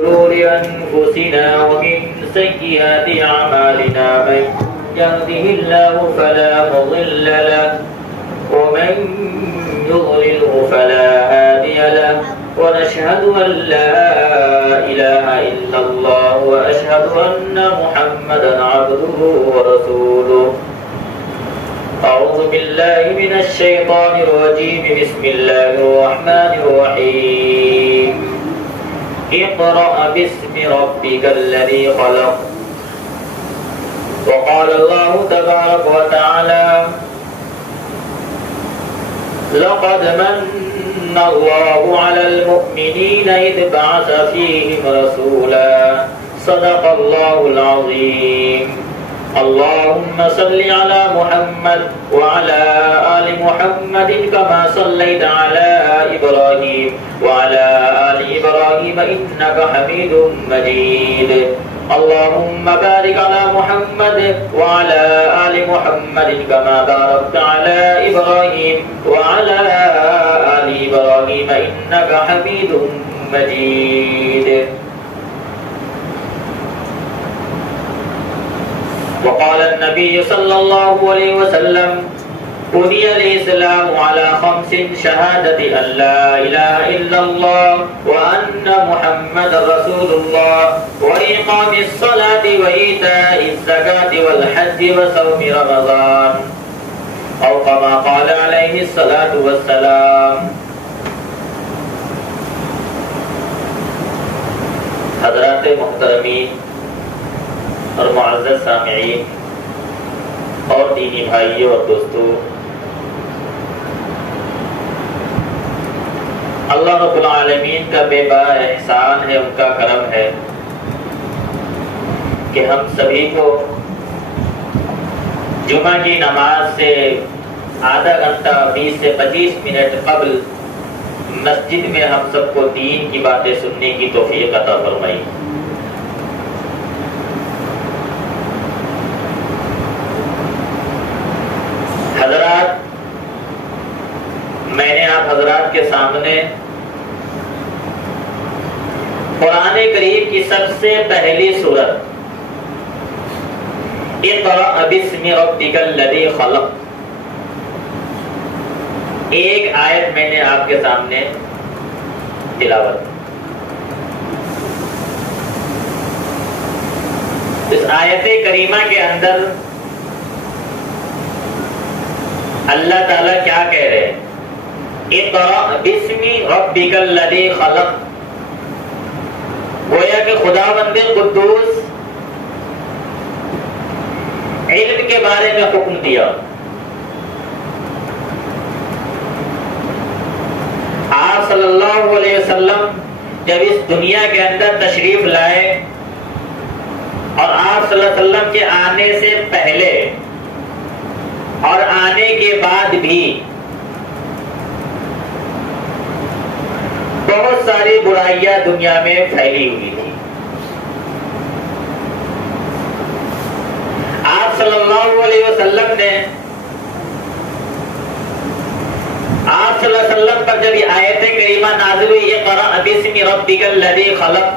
شرور أنفسنا ومن سيئات أعمالنا من يهده الله فلا مضل له ومن يضلله فلا هادي له ونشهد أن لا إله إلا الله وأشهد أن محمدا عبده ورسوله. أعوذ بالله من الشيطان الرجيم. بسم الله الرحمن الرحيم. اقرأ باسم ربك الذي خلق. وقال الله تبارك وتعالى: لقد من الله على المؤمنين إذ بعث فيهم رسولا. صدق الله العظيم. اللهم صل على محمد وعلى آل محمد كما صليت على إبراهيم وعلى آل إبراهيم إنك حميد مجيد. اللهم بارك على محمد وعلى آل محمد كما باركت على إبراهيم وعلى آل إبراهيم إنك حميد مجيد. وقال النبي صلى الله عليه وسلم: بني الإسلام على 5: شهادة أن لا إله إلا الله وأن محمد رسول الله وإقام الصلاة وإيتاء الزكاة والحج وصوم رمضان، أو كما قال عليه الصلاة والسلام. حضرات محترمین اور معزز سامعین اور دینی بھائیوں اور دوستوں، اللہ رب العالمین کا بے پناہ احسان ہے، ان کا کرم ہے کہ ہم سبھی کو جمعہ کی نماز سے آدھا گھنٹہ 20 سے 25 منٹ قبل مسجد میں ہم سب کو دین کی باتیں سننے کی توفیق عطا فرمائی. حضرات، میں نے آپ حضرات کے سامنے قرآن کریم کی سب سے پہلی سورت اقرأ باسم ربک الذی خلق، ایک آیت میں نے آپ کے سامنے تلاوت. اس آیت کریمہ کے اندر اللہ تعالیٰ کیا کہہ رہے ہیں؟ اقرأ باسم ربک الذی خلق. گویا کہ خداوند قدوس علم کے بارے میں حکم دیا. آپ صلی اللہ علیہ وسلم جب اس دنیا کے اندر تشریف لائے اور آپ صلی اللہ علیہ وسلم کے آنے سے پہلے اور آنے کے بعد بھی بہت ساری برائیاں دنیا میں پھیلی ہوئی تھی. آپ صلی اللہ علیہ وسلم نے آپ صلی اللہ علیہ وسلم پر جب یہ آیت کریمہ نازل ہوئی اقرأ باسم ربک الذی خلق،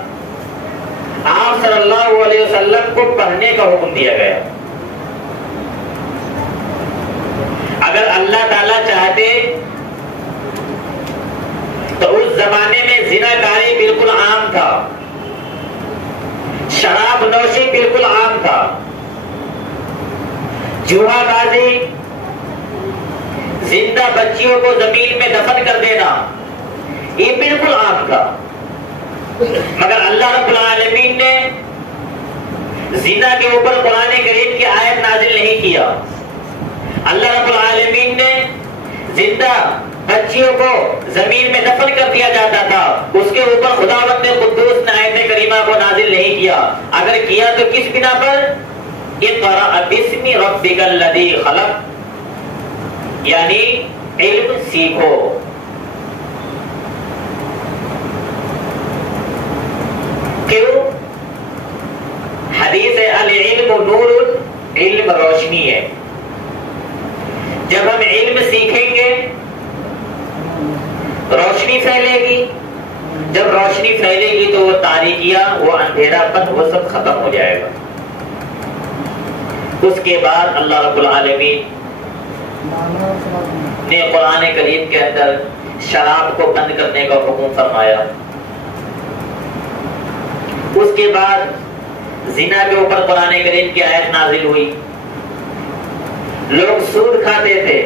آپ صلی اللہ علیہ وسلم کو پڑھنے کا حکم دیا گیا. اگر اللہ تعالیٰ چاہتے تو اس زمانے میں زناکاری بالکل عام تھا، شراب نوشی بالکل عام تھا، جوا بازی، زندہ بچیوں کو زمین میں دفن کر دینا، یہ بالکل عام تھا. مگر اللہ رب العالمین نے زنا کے اوپر قرآن کریم کی آیت نازل نہیں کیا. اللہ رب العالمین نے زندہ بچیوں کو زمین میں دفن کر دیا جاتا تھا، اس کے اوپر خداوند قدوس نے آیت کریمہ کو نازل نہیں کیا. اگر کیا تو کس بنا پر؟ اقرأ باسم ربک الذی خلق، یعنی علم سیکھو. کیوں؟ حدیث ہے العلم نور، علم روشنی ہے. جب ہم علم سیکھیں گے روشنی پھیلے گی، جب روشنی پھیلے گی تو وہ تاریکیاں، وہ اندھیرا پن، وہ سب ختم ہو جائے گا۔ اس کے بعد اللہ رب العالمین نے قرآن کریم کے اندر شراب کو بند کرنے کا حکم فرمایا۔ اس کے بعد زنا کے اوپر قرآن کریم کی آیت نازل ہوئی۔ لوگ سود کھاتے تھے،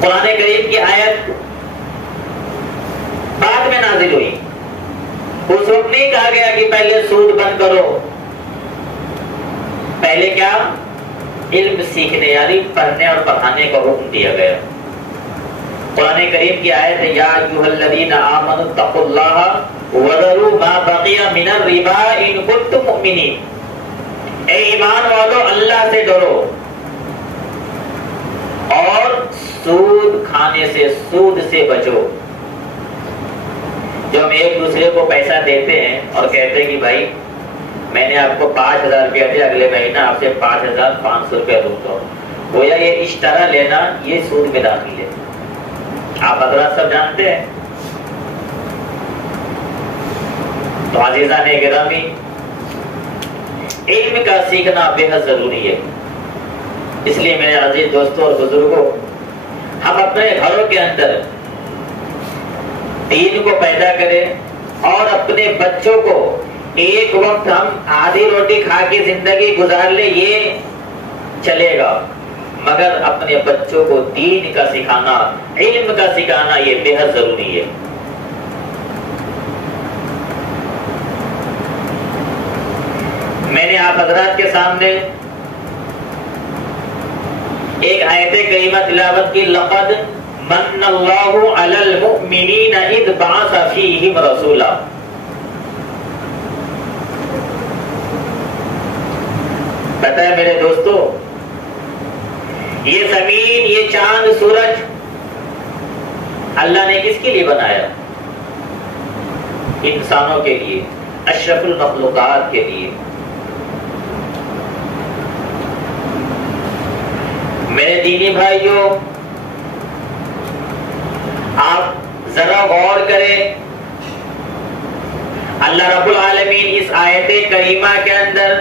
قرآن کریم کی آیت بعد میں نازل ہوئی۔ اس وقت نہیں کہا گیا کہ پہلے سود بند کرو، پہلے کیا؟ علم سیکھنے یعنی پڑھنے اور پڑھانے کا حکم دیا گیا۔ قرآن کریم کی آیت ہے، یا ایھا الذین آمنوا اتقوا اللہ وذروا ما بقی من الربا ان کنتم مؤمنین۔ اے ایمان والو، اللہ سے ڈرو اور سود کھانے سے، سود سے بچو۔ جو ہم ایک دوسرے کو پیسہ دیتے ہیں اور کہتے ہیں کہ بھائی میں نے آپ کو 5,000 روپیہ دیا، اگلے مہینہ آپ سے 5,500 روپیہ لوں، گویا یہ اشترا لینا یہ سود میں داخل ہے۔ آپ حضرات سب جانتے ہیں۔ تو عزیزان گرامی، علم کا سیکھنا بے حد ضروری ہے۔ اس لیے میرے عزیز دوستوں اور بزرگوں، ہم اپنے گھروں کے اندر دین کو پیدا کریں اور اپنے بچوں کو ایک وقت ہم آدھی روٹی کھا کے زندگی گزار لے یہ چلے گا، مگر اپنے بچوں کو دین کا سکھانا، علم کا سکھانا یہ بے حد ضروری ہے۔ میں نے آپ حضرات کے سامنے ایک آیت کریمہ تلاوت کی، لقد من اللہ علی المؤمنین اذ بعث فیہم رسولا۔ پتہ ہے میرے دوستو، یہ زمین، یہ چاند، سورج اللہ نے کس کے لیے بنایا؟ انسانوں کے لیے، اشرف المخلوقات کے لیے۔ میرے دینی بھائیوں، آپ ذرا غور کریں، اللہ رب العالمین اس آیت کریمہ کے اندر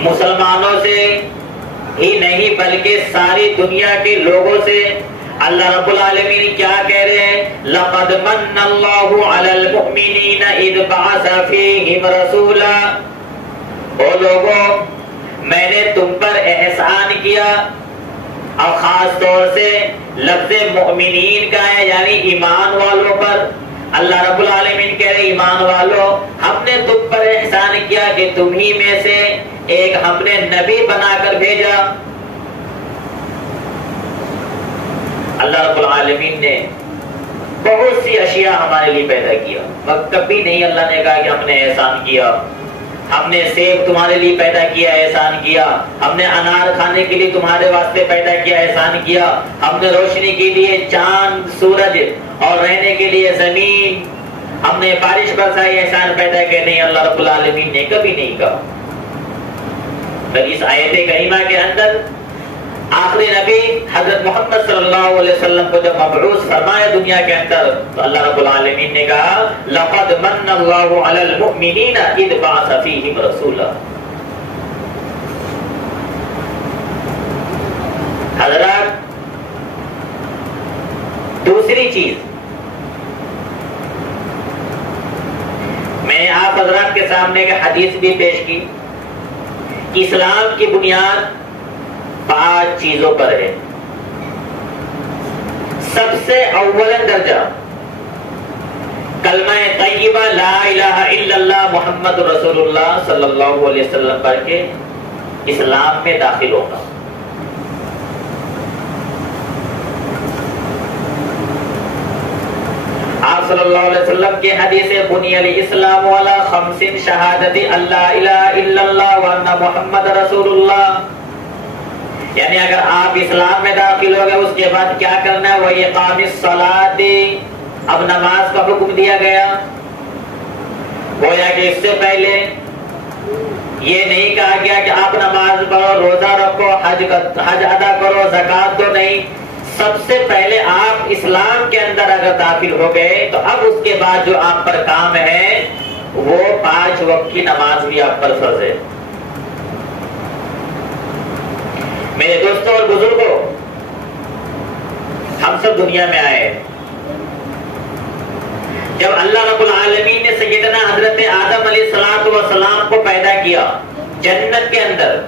مسلمانوں سے ہی نہیں بلکہ ساری دنیا کے لوگوں سے اللہ رب العالمین کیا کہہ رہے ہیں؟ لقد من اللہ علی المؤمنین اذ بعث فیہم رسولا۔ او لوگوں، میں نے تم پر احسان کیا، اور خاص طور سے لفظ مؤمنین کا ہے، یعنی ایمان والوں پر۔ اللہ رب العالمین کہہ رہے ایمان والو، ہم نے تم پر احسان کیا کہ تمہیں میں سے ایک ہم نے نبی بنا کر بھیجا۔ اللہ رب العالمین نے بہت سی اشیاء ہمارے لیے پیدا کیا، مگر کبھی نہیں اللہ نے کہا کہ ہم نے احسان کیا، ہم نے سیب تمہارے لیے پیدا کیا، احسان کیا، ہم نے انار کھانے کے لیے تمہارے واسطے پیدا کیا، احسان کیا، ہم نے روشنی کے لیے چاند، سورج اور رہنے کے لیے زمین، ہم نے بارش برسائی، احسان پیدا کیا۔ نہیں، اللہ رب العالمین نے کبھی نہیں کہا۔ تو اس آیت کریمہ کے اندر آخری نبی حضرت محمد صلی اللہ علیہ وسلم کو جب مبعوث فرمایا دنیا کے اندر، تو اللہ رب العالمین نے کہا لقد من اللہ علی المؤمنین اذ بعث فیہم رسولا۔ حضرات، دوسری چیز میں نے آپ حضرات کے سامنے ایک حدیث بھی پیش کی کہ اسلام کی بنیاد 5 چیزوں پر ہے۔ سب سے اول درجہ کلمہ طیبہ لا الہ الا اللہ محمد رسول اللہ صلی اللہ علیہ وسلم پڑھ کے اسلام میں داخل ہونا۔ آپ صلی اللہ علیہ وسلم کی حدیث بنی الاسلام علی 5 شہادت اللہ الہ الا اللہ وان محمد رسول اللہ، یعنی اگر آپ اسلام میں داخل ہو گئے اس کے بعد کیا کرنا ہے؟ وہ اقام الصلاۃ، اب نماز کا حکم دیا گیا۔ گویا کہ اس سے پہلے یہ نہیں کہا گیا کہ آپ نماز پڑھو، روزہ رکھو، حج ادا کرو، زکات دو، نہیں، سب سے پہلے آپ اسلام کے اندر اگر داخل ہو گئے تو اب اس کے بعد جو آپ پر کام ہے وہ 5 وقت کی نماز بھی آپ پر فرض ہے. میرے دوستوں اور بزرگوں، ہم سب دنیا میں آئے. جب اللہ رب العالمین نے سیدنا حضرت آدم علیہ السلام کو پیدا کیا جنت کے اندر،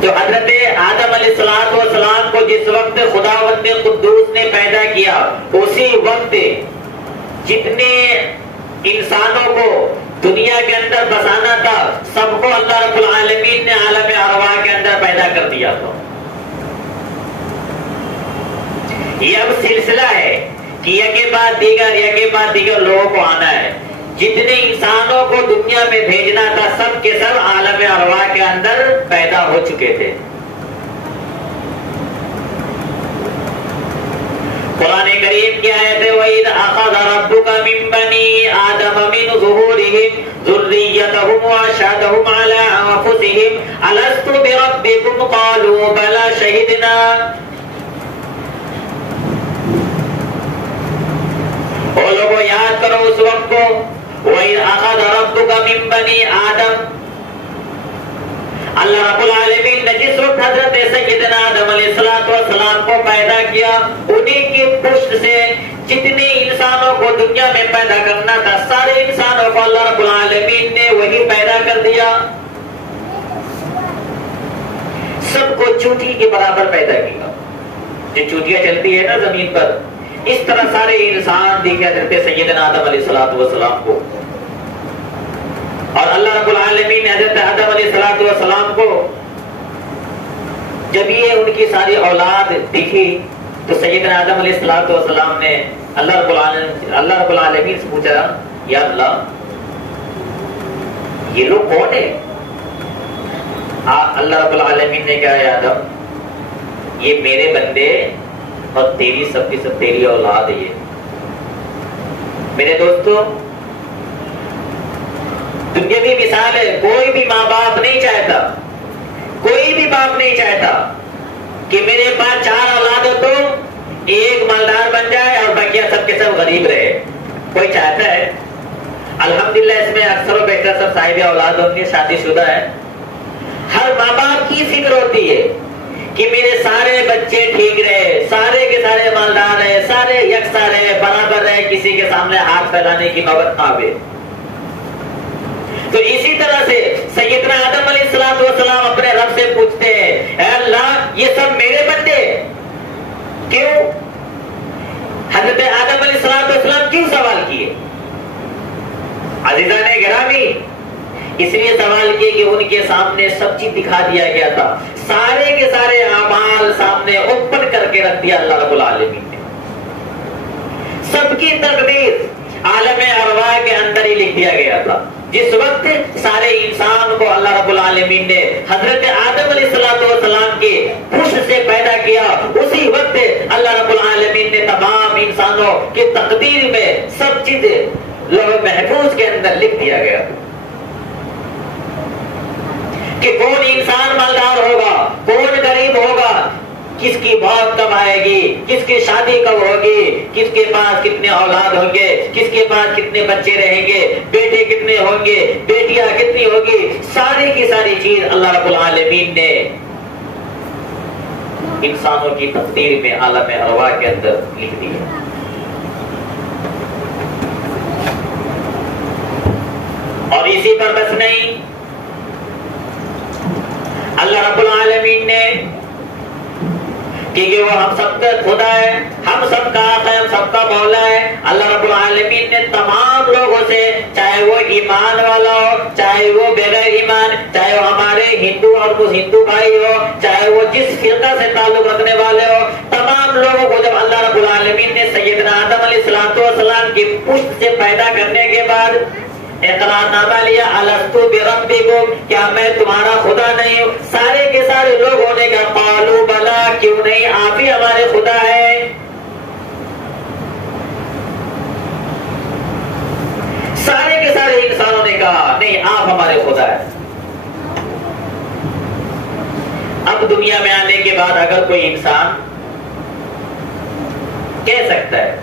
تو حضرت آدم علیہ السلام کو جس وقت خداوند قدوس نے پیدا کیا، اسی وقت جتنے انسانوں کو دنیا کے اندر بسانا تھا سب کو اللہ رب العالمین نے عالم ارواح کے اندر پیدا کر دیا تھا. یہ اب سلسلہ ہے کہ یکے بعد دیگر لوگوں کو آنا ہے. جتنے انسانوں کو دنیا میں بھیجنا تھا سب کے سب عالم ارواح کے اندر پیدا ہو چکے تھے. قرآن کریم کی آیت ہے وَإِذْ أَخَذَ رَبُّكَ مِن بَنِي آدَمَ مِنْ ظُهُورِهِمْ ذُرِّيَّتَهُمْ وَأَشْهَدَهُمْ عَلَىٰ أَنفُسِهِمْ أَلَسْتُ بِرَبِّكُمْ قَالُوا بَلَىٰ شَهِدْنَا. وہ لوگوں یاد کرو اس وقت کو وَإِذْ أَخَذَ رَبُّكَ مِن بَنِي آدَمَ. اللہ رب العالمین نے جس وقت حضرت سیدنا آدم علیہ السلام کو پیدا کیا، انہی کی پشت سے جتنے انسانوں کو دنیا میں پیدا کرنا تھا سارے انسانوں کو اللہ رب العالمین نے وہی پیدا کر دیا. سب کو چوٹی کے برابر پیدا کیا. جو چوٹیاں چلتی ہے نا زمین پر، اس طرح سارے انسان دیکھے حضرت سیدنا آدم علیہ السلام کو. اور اللہ رب العالمین نے حضرت آدم علیہ السلام کو جب یہ ان کی ساری اولاد دکھی تو سیدنا آدم علیہ السلام نے اللہ رب العالمین سے پوچھا یا اللہ یہ لوگ کون ہیں؟ اللہ رب العالمین نے کہا یا آدم یہ میرے بندے اور تیری سب کی سب تیری اولاد ہے. یہ میرے دوستو دنیاوی مثال ہے. کوئی بھی ماں باپ نہیں چاہتا کہ میرے پاس 4 اولاد ہو تو ایک مالدار بن جائے اور باقی سب کے سب غریب رہے. کوئی چاہتا ہے؟ الحمدللہ اس میں اکثر و بیشتر سب صاحب اولاد ہوں گے، شادی شدہ ہے. ہر ماں باپ کی فکر ہوتی ہے کہ میرے سارے بچے ٹھیک رہے، سارے کے سارے مالدار رہے، سارے یکساں رہے، برابر رہے، کسی کے سامنے ہاتھ پھیلانے کی نوبت نہ آئے. تو اسی طرح سے سیدنا آدم علیہ السلام اپنے رب سے پوچھتے ہیں اے اللہ یہ سب میرے بندے کیوں؟ حضرت آدم علیہ السلام کیوں سوال کیے؟ عزیزان گرامی اس لیے سوال کیے کہ ان کے سامنے سب چیز دکھا دیا گیا تھا. سارے کے سارے اعمال سامنے اوپن کر کے رکھ دیا اللہ رب العالمین نے. سب کی تقدیر عالم ارواح کے اندر ہی لکھ دیا گیا تھا. جس وقت سارے انسان کو اللہ رب العالمین نے حضرت آدم علیہ السلام کے پشت سے پیدا کیا، اسی وقت اللہ رب العالمین نے تمام انسانوں کی تقدیر میں سب چیز لوح محفوظ کے اندر لکھ دیا گیا کہ کون انسان مالدار ہوگا، کون غریب ہوگا، کس کی موت کب آئے گی، کس کی شادی کب ہوگی، کس کے پاس کتنے اولاد ہوں گے، کس کے پاس کتنے بچے رہیں گے، بیٹے کتنے ہوں گے، بیٹیاں کتنی ہوگی. ساری کی ساری چیز اللہ رب العالمین نے انسانوں کی تقدیر میں عالم ارواح کے اندر لکھ دی ہے. اور اسی پر بس نہیں، اللہ رب العالمین نے کیونکہ وہ ہم سب کا خدا ہے، ہم سب کا آقا ہے، ہم سب کا مولا ہے. اللہ رب العالمین نے تمام لوگوں سے، چاہے وہ ایمان والا ہو، چاہے وہ بغیر ایمان، چاہے وہ ہمارے ہندو اور ہندو بھائی ہو، چاہے وہ جس فرقہ سے تعلق رکھنے والے ہو، تمام لوگوں کو جب اللہ رب العالمین نے سیدنا آدم علیہ السلام کی پشت سے پیدا کرنے کے بعد اقرار نامہ لیا الستو بربکم، کیا میں تمہارا خدا نہیں ہوں؟ سارے کے سارے لوگوں نے کہا قالوا بلا، کیوں نہیں، آپ ہی ہمارے خدا ہیں. سارے کے سارے انسانوں نے کہا نہیں آپ ہمارے خدا ہیں. اب اب دنیا میں آنے کے بعد اگر کوئی انسان کہہ سکتا ہے،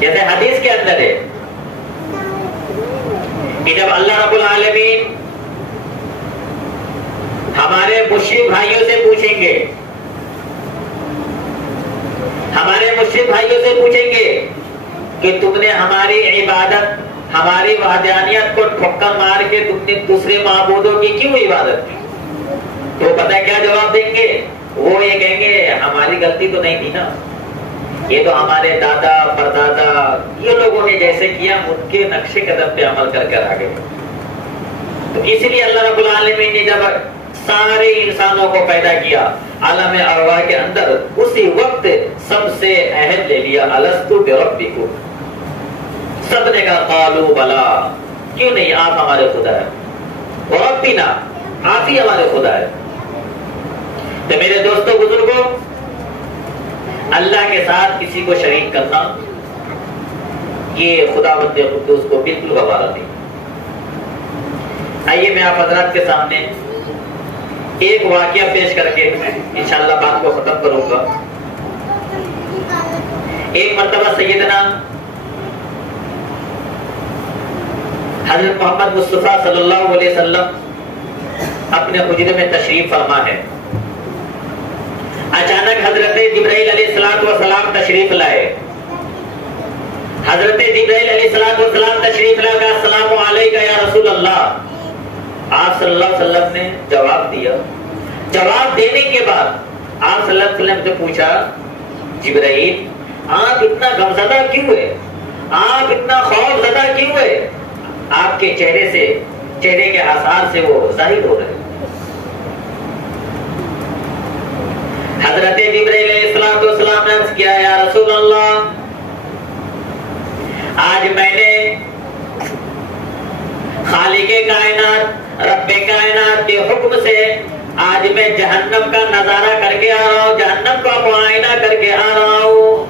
جیسے حدیث کے اندر ہے کہ جب اللہ رب العالمین ہمارے مشرک بھائیوں سے پوچھیں گے، ہمارے مشرک بھائیوں سے پوچھیں گے کہ تم نے ہماری عبادت، ہماری وحدانیت کو ٹھکر مار کے تم نے دوسرے معبودوں کی کیوں عبادت کی؟ تو پتہ ہے کیا جواب دیں گے؟ وہ یہ کہیں گے ہماری غلطی تو نہیں تھی نا، یہ تو ہمارے دادا پردادا یہ لوگوں نے جیسے کیا ان کے نقش قدم پہ عمل کر کر آگے۔ تو اس لیے اللہ رب العالمین نے جب سارے انسانوں کو پیدا کیا عالم ارواح کے اندر، اسی وقت سب سے عہد لے لیا، الستو بربکم، سب نے کہا قالوا بلا، کیوں نہیں، آپ ہمارے خدا ہیں، ربنا، آپ ہی ہمارے خدا ہے۔ تو میرے دوستوں بزرگوں، اللہ کے ساتھ کسی کو شریک کرنا یہ خداوند قدوس کو بالکل گوارا نہیں۔ آئیے میں آپ حضرات کے سامنے ایک واقعہ پیش کر کے انشاءاللہ بات کو ختم کروں گا۔ ایک مرتبہ سیدنا حضرت محمد مصطفیٰ صلی اللہ علیہ وسلم اپنے حجرے میں تشریف فرما ہے، اچانک حضرت جبرائیل علیہ السلام تشریف لائے۔ حضرت جبرائیل علیہ السلام تشریف لائے، کہا السلام علیکم یا رسول اللہ۔ آپ صلی اللہ علیہ وسلم نے جواب دیا۔ جواب دینے کے بعد آپ صلی اللہ علیہ وسلم سے پوچھا، جبرائیل آپ اتنا غمزدہ کیوں ہوئے، آپ اتنا خوف زدہ کیوں ہوئے؟ آپ کے چہرے کے آثار سے وہ ظاہر ہو رہے۔ حضرت جبرائیل علیہ السلام نے عرض کیا، یا رسول اللہ آج میں نے خالق کائنات رب کائنات کے حکم سے آج میں جہنم کا نظارہ کر کے آ رہا ہوں، جہنم کا معائنہ کر کے آ رہا ہوں،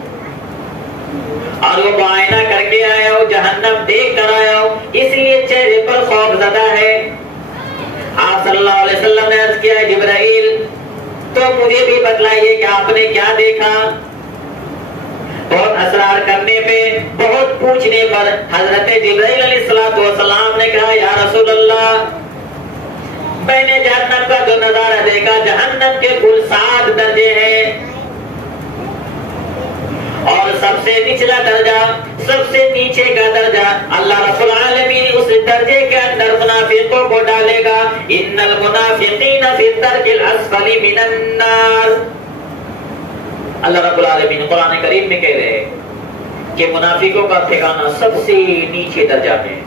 اور وہ معائنہ کر کے آیا ہوں، جہنم دیکھ کر آیا ہوں، اس لیے چہرے پر خوف زدہ ہے۔ آپ صلی اللہ علیہ وسلم نے عرض کیا، جبرائیل تو مجھے بھی بتلائیے کہ آپ نے کیا دیکھا؟ بہت اسرار کرنے پہ، بہت پوچھنے پر حضرت جبرائیل علیہ السلام نے کہا، یا رسول اللہ میں نے جہنم کا جو نظارہ دیکھا، جہنم کے کل 7 درجے ہیں، اور سب سے نچلا درجہ، سب سے نیچے کا درجہ اللہ رب العالمین اس درجے کے اندر منافقوں کو ڈالے گا، ان المنافقین فی الدرک الاسفل من النار۔ اللہ رب العالمین قرآن کریم میں کہہ رہے ہیں کہ منافقوں کا ٹھکانہ سب سے نیچے درجہ میں۔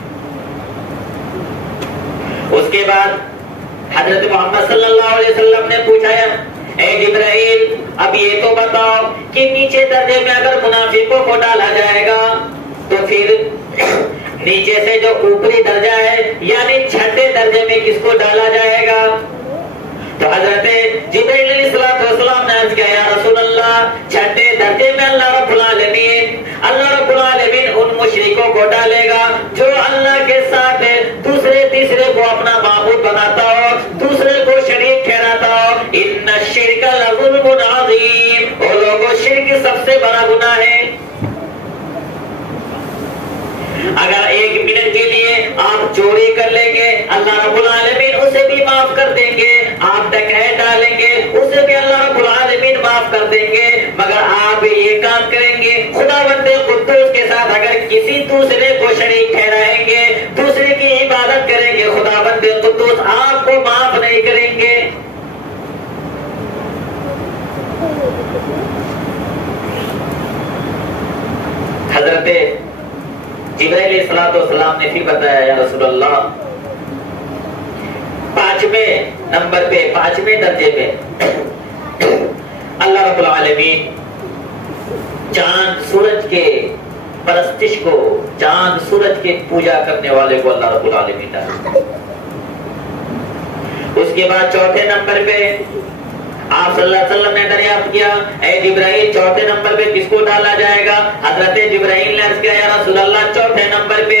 اس کے بعد حضرت محمد صلی اللہ علیہ وسلم نے پوچھا، اے جبرائیل اب یہ تو بتاؤ کہ نیچے درجے میں اگر منافقوں کو ڈالا جائے گا تو پھر نیچے سے جو اوپری درجہ ہے یعنی 6 درجے میں کس کو ڈالا جائے گا؟ تو حضرت جبرائیل علیہ السلام نے عرض کیا، یا رسول اللہ 6 درجے میں اللہ رب العالمین ان مشرکوں کو ڈالے گا جو اللہ کے ساتھ دوسرے تیسرے کو اپنا معبود بناتا ہو، دوسرے کو شریک ٹھہراتا ہو۔ ان الشرک لظلم عظیم، وہ لوگوں شرک سب سے بڑا گناہ ہے۔ اگر 1 منٹ کے لیے آپ چوری کر لیں گے اللہ رب العالمین اسے بھی معاف کر دیں گے، آپ ڈکیت ڈالیں گے اسے بھی اللہ رب العالمین معاف کر دیں گے، مگر آپ یہ کام کریں گے خداوند قدوس کے ساتھ اگر کسی دوسرے کو شریک ٹھہرائیں گے، دوسرے کی عبادت کریں گے، خداوند قدوس آپ کو معاف نہیں کریں گے۔ حضرت جبرائیل علیہ السلام نے پھر بتایا، یا رسول اللہ 5ویں نمبر پہ 5ویں درجے میں اللہ رب العالمین چاند سورج کے پرستش کو، چاند سورج کے پوجا کرنے والے کو اللہ رب العالمین ڈالے۔ اس کے بعد 4تھے نمبر پہ آپ صلی اللہ علیہ وسلم نے دریافت کیا، اے جبرائیل 4تھے نمبر پہ کس کو ڈالا جائے گا؟ حضرت جبرائیل نے عرض کیا، یا رسول اللہ 4تھے نمبر پہ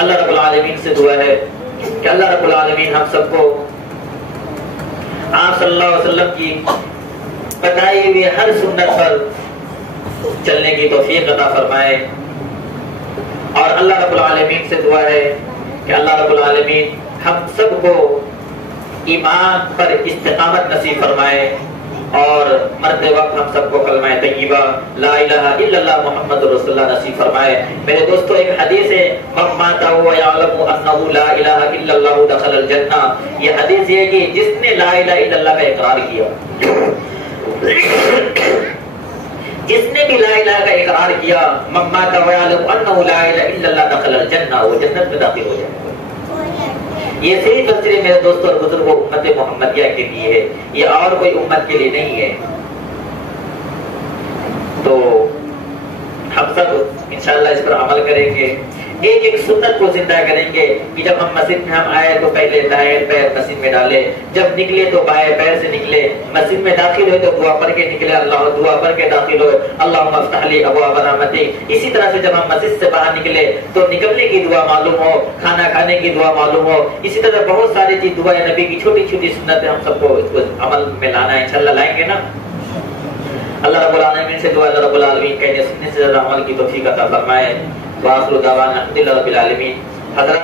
اللہ رب العالمین سے دعا ہے کہ اللہ رب العالمین ہم سب کو آپ صلی اللہ علیہ وسلم کی بتائی ہوئی ہر سنت پر چلنے کی توفیق عطا فرمائے، اور اللہ رب العالمین سے دعا ہے کہ اللہ رب العالمین ہم سب کو ایمان پر استقامت نصیب فرمائے، اور مرتے وقت ہم سب کو کلمہ طیبہ لا الہ الا اللہ محمد رسول اللہ نصیب فرمائے۔ میرے دوستو، ایک حدیث ہے من مات وهو يعلم انه لا الہ الا اللہ دخل الجنہ۔ یہ حدیث یہ کہ جس نے لا الہ الا اللہ کا اقرار کیا، جس نے بھی لا الہ کا اقرار کیا، من مات وهو يعلم انه لا الہ الا اللہ دخل الجنہ، وہ جنت میں داخل ہو جائے گا۔ یہ صرف اور صرف میرے دوستوں اور بزرگوں امت محمدیہ کے لیے ہے، یہ اور کوئی امت کے لیے نہیں ہے۔ تو ہم سب انشاءاللہ اس پر عمل کریں گے، ایک ایک سنت کو زندہ کریں گے کہ جب ہم مسجد میں ہم آئے تو پہلے دائیں پیر مسجد میں ڈالے، جب نکلے تو بائیں پیر سے نکلے، مسجد میں داخل ہوئے تو دعا پڑھ کے نکلے، اللہ دعا پڑھ کے داخل ہوئے، اللہم افتح لی ابواب رحمتک۔ اسی طرح سے جب ہم مسجد سے باہر نکلے تو نکلنے کی دعا معلوم ہو، کھانا کھانے کی دعا معلوم ہو، اسی طرح بہت ساری چیز دعائیں نبی کی چھوٹی چھوٹی سنتیں ہم سب کو اس کو عمل میں لانا ہے، انشاءاللہ لائیں گے نا۔ اللہ رب العالمین سے دعا اللہ رب العالمین کہنے سننے سے زیادہ عمل کی توفیق عطا فرمائے۔ وآخر دعوانا الحمدللہ رب العالمین۔ حضرت